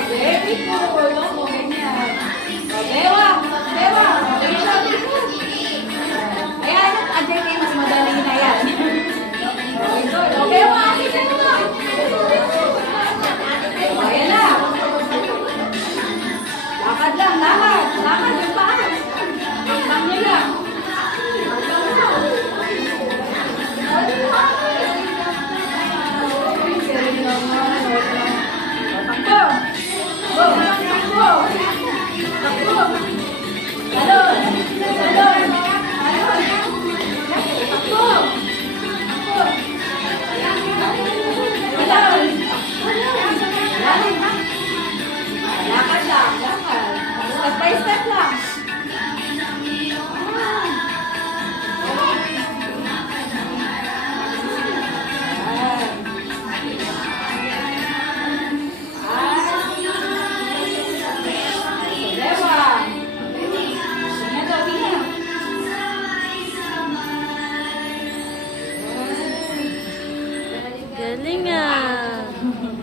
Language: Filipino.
Very cool. O, ganyan. O, dewa. Dewa. Okay siya. Ayan, Ajay kayo mas madali na yan. Okay, good. Okay, o, akin na naman. O, ayan na. Lakad lang, lakad. Lakad yung paa. Lakad niya lang. Step by step lang. Galing ah.